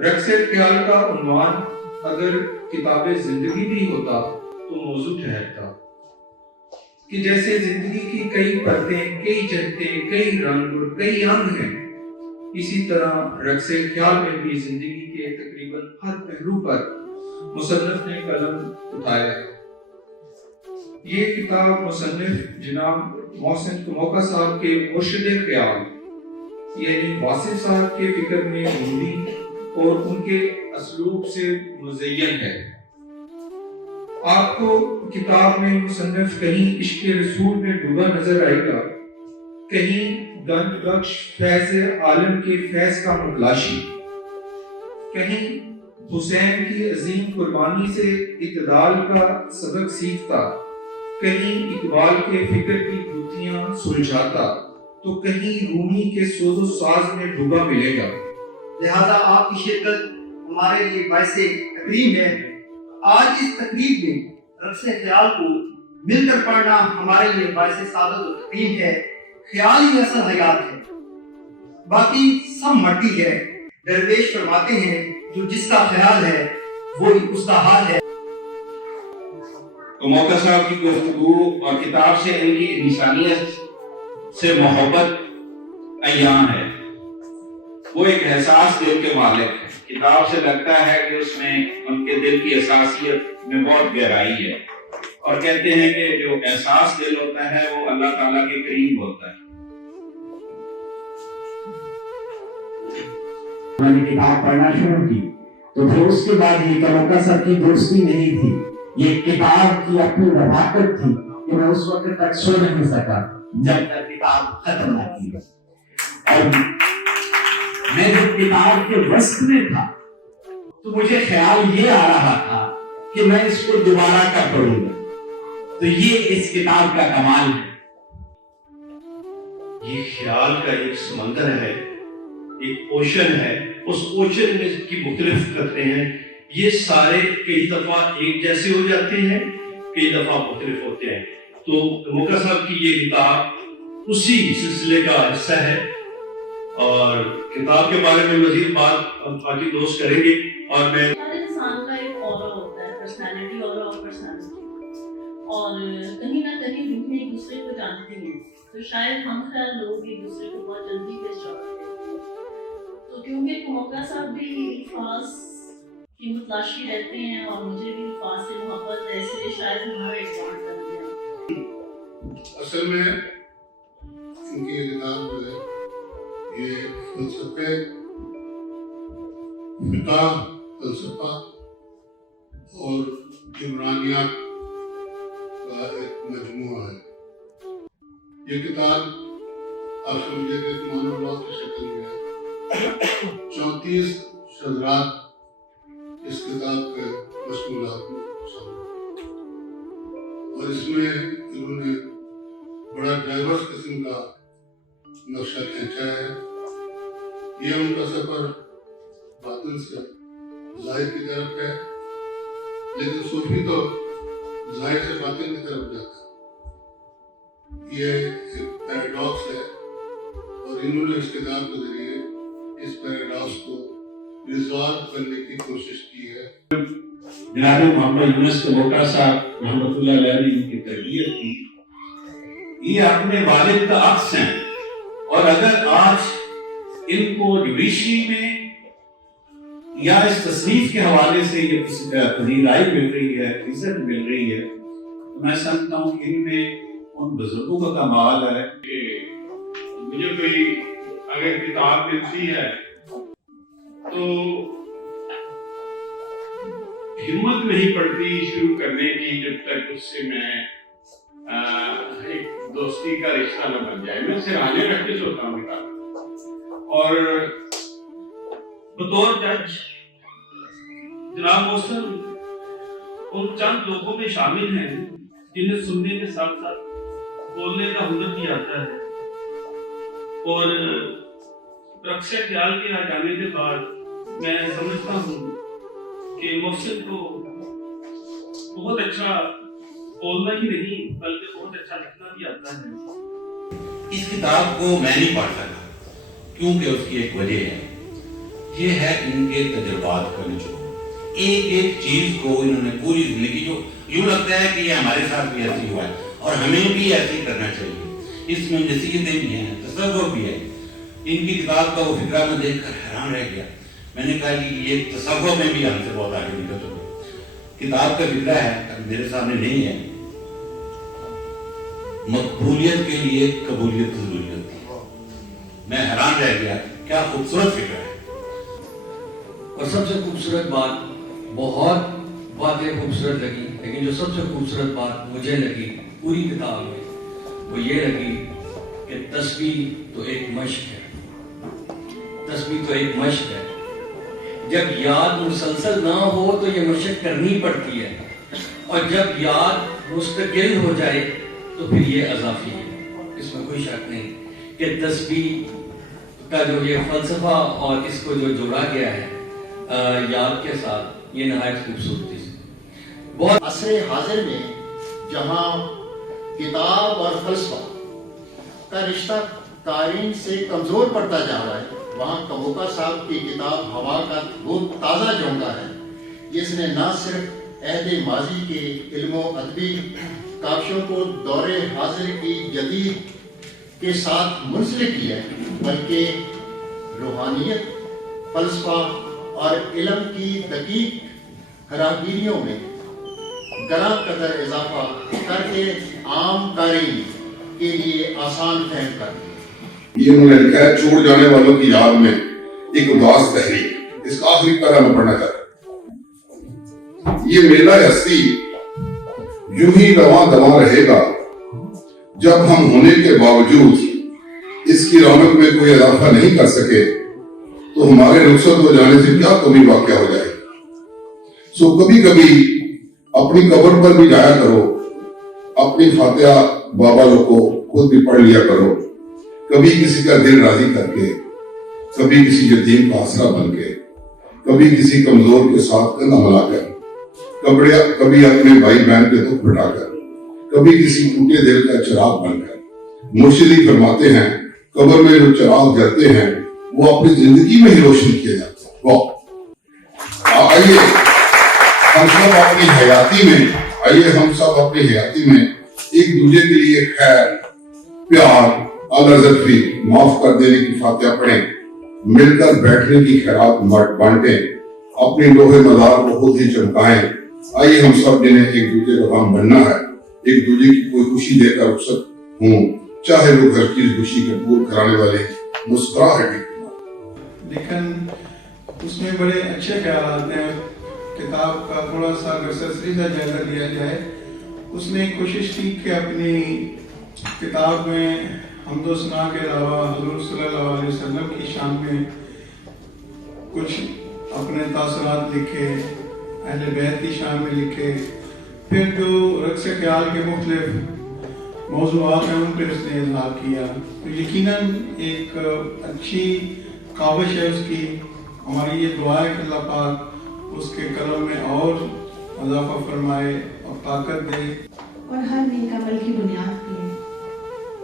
رقص خیال کا عنوان اگر کتاب زندگی بھی ہوتا تو موضوع ٹھہرتا کہ جیسے زندگی کی کئی پرتیں، کئی جہتیں، کئی رنگ اور کئی انگ ہیں، اسی طرح رقص خیال میں بھی زندگی کے تقریباً ہر پہلو پر مصنف نے قلم اٹھایا ہے۔ یہ کتاب مصنف جناب محسن کموکا صاحب کے مرشد خیال یعنی واصف صاحب کے فکر میں عمومی اور ان کے اسلوب سے مزین ہے۔ آپ کو کتاب میں مصنف کہیں عشق رسول میں ڈوبا نظر آئے گا، کہیں گنج بخش فیض عالم کے فیض کا متلاشی، کہیں حسین کی عظیم قربانی سے اعتدال کا سبق سیکھتا، کہیں اقبال کے فکر کی گتھیاں سلجھاتا، تو کہیں رومی کے سوز و ساز میں ڈوبا ملے گا۔ لہذا آپ کی شرکت ہمارے لیے باعث تقریب ہے۔ آج اس تقریب میں رقص خیال کو مل کر پڑھنا ہمارے لیے باعث سعادت و تقریب ہے۔ خیال ہی اصل حیات ہے، باقی سب مٹی ہے۔ درویش فرماتے ہیں جو جس کا خیال ہے وہی اس کا حال ہے۔ کموکا صاحب کی گفتگو اور کتاب سے ان کی انسانیت سے محبت عیاں ہے۔ وہ ایک احساس دل کے مالک ہے۔ کتاب سے لگتا ہے کہ اس میں ان کے دل کی احساسیت میں بہت گہرائی ہے، اور کہتے ہیں کہ جو احساس دل ہوتا ہے وہ اللہ تعالیٰ کے قریب ہوتا ہے۔ میں نے کتاب پڑھنا شروع کی تو پھر اس کے بعد یہ کموکا صاحب کی دوستی نہیں تھی، یہ کتاب کی اپنی رفاقت تھی کہ میں اس وقت تک سو نہیں سکا جب تک کتاب ختم نہ کی۔ اور میں جب کتاب کے وسط میں تھا تو مجھے خیال یہ آ رہا تھا کہ میں اس کو دوبارہ کب پڑھوں گا۔ تو یہ اس کتاب کا کمال ہے۔ یہ خیال کا ایک سمندر ہے، ایک اوشن ہے۔ اس اوشن میں کی مختلف قطرے ہیں، یہ سارے کئی دفعہ ایک جیسے ہو جاتے ہیں، کئی دفعہ مختلف ہوتے ہیں۔ تو کموکا صاحب کی یہ کتاب اسی سلسلے کا حصہ ہے، اور کتاب کے بارے میں مزید بات باقی دوست کریں گے۔ اور میں ہر انسان کا ایک اورا ہوتا ہے، پرسنالٹی اورا اور پرسنالٹی، اور کہیں نہ کہیں روح ایک دوسرے کو جانتے ہیں، تو شاید ہم خیال لوگ ایک دوسرے کو بہت جلدی پہچانتے ہیں۔ تو کیونکہ کموکا صاحب بھی الفاظ کی متلاشی رہتے ہیں اور مجھے بھی الفاظ سے محبت ہے، اس لیے شاید ہمارا ایک بانڈ بن گیا۔ اصل میں ان کی یہ کتاب جو ہے یہ فلسفے، فقہ، فلسفہ اور عمرانیات کا ایک مجموعہ ہے۔ یہ کتاب آپ سمجھے کہ مونولوگ کی شکل میں ہے۔ 34 شذرات اس کتاب کے مشمولات میں شامل، اور اس میں انہوں نے بڑا ڈائیورس قسم کا نقشہ کھینچا ہے۔ یہ ان کا سفر باطن سے ظاہر کی طرف ہے، لیکن صوفی تو ظاہر سے باطن کی طرف جاتا ہے۔ یہ ایک پیراڈاکس ہے، اور انہوں نے اس کتاب کے ذریعے اس پیراڈاکس کو ریزالو کرنے کی کوشش کی ہے۔ جناب محمد یونس کموکا صاحب رحمۃ اللہ علیہ نے ان کی تربیت کی، یہ اپنے والد کا عکس ہیں، اور اگر آج ان کو جوڈیشری میں یا اس تصنیف کے حوالے سے یہ پذیرائی مل رہی ہے، عزت مل رہی ہے، تو میں سمجھتا ہوں کہ ان میں ان بزرگوں کا کمال ہے کہ مجھے کوئی اگر کتاب ملتی ہے تو ہمت نہیں پڑتی شروع کرنے کی جب تک اس سے میں ایک دوستی کا رشتہ نہ بن جائے۔ میں سراہنے رکھ کے سوتا ہوں کتاب، اور بطور جج جناب محسن ان چند لوگوں میں شامل ہیں جنہیں سننے کے ساتھ ساتھ بولنے کا ہنر بھی آتا ہے، اور رقص خیال کے آ جانے کے بعد میں سمجھتا ہوں کہ محسن کو بہت اچھا بولنا ہی نہیں بلکہ بہت اچھا لکھنا بھی آتا ہے۔ اس کتاب کو میں نہیں پڑھ سکا کیونکہ اس کی ایک وجہ ہے یہ ہے ان کے تجربات کا نچوڑ. ایک ایک چیز کو انہوں نے پوری زندگی, جو یوں لگتا ہے کہ یہ ہمارے ساتھ بھی ایسی ہوا ہے اور ہمیں بھی ایسے کرنا چاہیے. اس میں نصیحتیں بھی ہیں, تصور بھی ہے. ان کی کتاب کا وہ فکرہ میں دیکھ کر حیران رہ گیا. میں نے کہا کہ یہ تصور میں بھی ہم سے بہت آگے نکل چکے. کتاب کا فکرہ ہے, میرے سامنے نہیں ہے. مقبولیت کے لیے قبولیت ضروری ہوتی ہے. میں حیران رہ گیا, کیا خوبصورت فکر ہے. اور سب سے خوبصورت بات, بہت باتیں خوبصورت لگی, لیکن جو سب سے خوبصورت بات مجھے لگی پوری کتاب میں وہ یہ لگی کہ تسبیح تو ایک مشق ہے. تسبیح تو ایک مشق ہے. جب یاد مسلسل نہ ہو تو یہ مشق کرنی پڑتی ہے, اور جب یاد مستقل ہو جائے تو پھر یہ اضافی ہے. اس میں کوئی شک نہیں کہ تسبیح کا جو یہ فلسفہ اور اس کو جو جوڑا گیا ہے یاد کے ساتھ, یہ نہایت خوبصورتی سے. بہت عصر حاضر میں جہاں کتاب اور فلسفہ کا رشتہ قارئین سے کمزور پڑتا جا رہا ہے, وہاں کبوکا صاحب کی کتاب ہوا کا وہ تازہ جھونکا ہے جس نے نہ صرف عہد ماضی کے علم و ادبی کاوشوں کو دور حاضر کی جدید کے ساتھ منسلک کیا ہے, بلکہ روحانیت, فلسفہ اور علم کی دقیق ہراگیریوں میں گراں قدر اضافہ کر کے عام قارئین کے لیے آسان فہم کر دیا. یہ انہوں نے لکھا ہے, چھوڑ جانے والوں کی یاد میں ایک اداس تحریک. اس کا آخری پیرا میں پڑھنا چاہتا ہوں. یہ میلہ ہستی یوں ہی رواں دواں رہے گا جب ہم ہونے کے باوجود اس کی رونق میں کوئی اضافہ نہیں کر سکے تو ہمارے رخصت ہو جانے سے کیا کمی واقع ہو جائے. سو کبھی کبھی اپنی قبر پر بھی جایا کرو, اپنی فاتحہ بابا لوگ کو خود بھی پڑھ لیا کرو, کبھی کسی کا دل راضی کر کے, کبھی کسی یتیم کا آسرا بن کے, کبھی کسی کمزور کے ساتھ کندھا ملا کر, کبھی اپنے بھائی بہن کے دکھ بٹا کر, کبھی کسی ٹوٹے دل کا چراغ بن کر. مرشدی فرماتے ہیں قبر میں جو چراغ جلتے ہیں وہ اپنی زندگی میں ہی روشن کیے جاتے ہیں. آئیے ہم سب اپنی حیاتی میں ایک دوسرے کے لیے خیر, پیار, الرزقی, معاف کر دینے کی فاتحہ پڑھیں, مل کر بیٹھنے کی خیرات بانٹیں, اپنی لوہے مدار کو خود ہی چمکائیں. آئیے ہم سب جنہیں ایک دوسرے کا غم بننا ہے, ایک دوسرے کی کوئی خوشی دے کر رخصت ہوں, چاہے وہ ہر چیز خوشی کے پور کرانے والے مسکراہٹ. لیکن اس میں بڑے اچھے خیالات ہیں. کتاب کا تھوڑا سا اگر سرسری کا جائزہ لیا جائے, اس نے کوشش کی کہ اپنی کتاب میں حمد و ثنا کے علاوہ حضور صلی اللہ علیہ وسلم کی شان میں کچھ اپنے تاثرات لکھے, اہل بیت کی شان میں لکھے, پھر جو رقص خیال کے مختلف موضوعات ہیں ان پر اس نے اظہار کیا. تو یقیناً ایک اچھی کاوش ہے اس کی. ہماری یہ دعا ہے کہ اللہ پاک اس کے قلم میں اور اضافہ فرمائے اور طاقت دے. اور ہر نیک عمل کی بنیاد بھی ہے.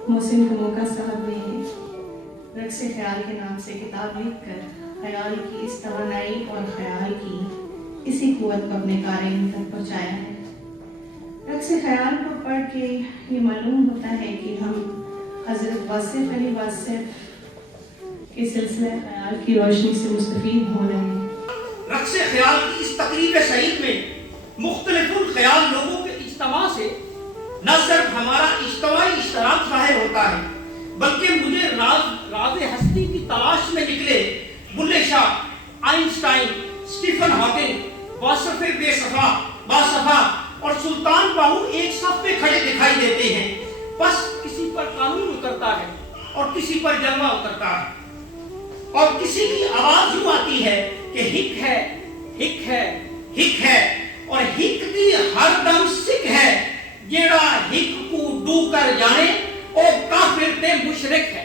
محسن کبوکا صاحب نے رقص خیال کے نام سے کتاب لکھ کر خیال کی اس توانائی اور خیال کی اسی قوت کو اپنے قارئین تک پہنچایا ہے. رقص خیال کو پڑھ کے یہ معلوم ہوتا ہے کہ ہم حضرت واصف علی واصف کے سلسلہ خیال کی روشنی سے مستفید ہو رہے ہیں. رقص خیال کی اس تقریب سعید میں مختلف الخیال لوگوں کے اجتماع سے نہ صرف ہمارا اجتماعی اشتراک ظاہر ہوتا ہے, بلکہ مجھے راز ہستی کی تلاش میں نکلے Bulleh Shah, Einstein, Stephen Hawking, Wasif بے صفا باصفا اور سلطان باہو ایک صف پہ کھڑے دکھائی دیتے ہیں. بس کسی پر قانون اترتا ہے اور کسی پر جلوہ اترتا ہے, اور کسی کی آواز یوں آتی ہے کہ ہک ہے, ہک ہے, ہک ہے, اور ہک دی ہر دم سکھ ہے, جیڑا ہک کو ڈو کر جانے او کافر تے مشرک ہے.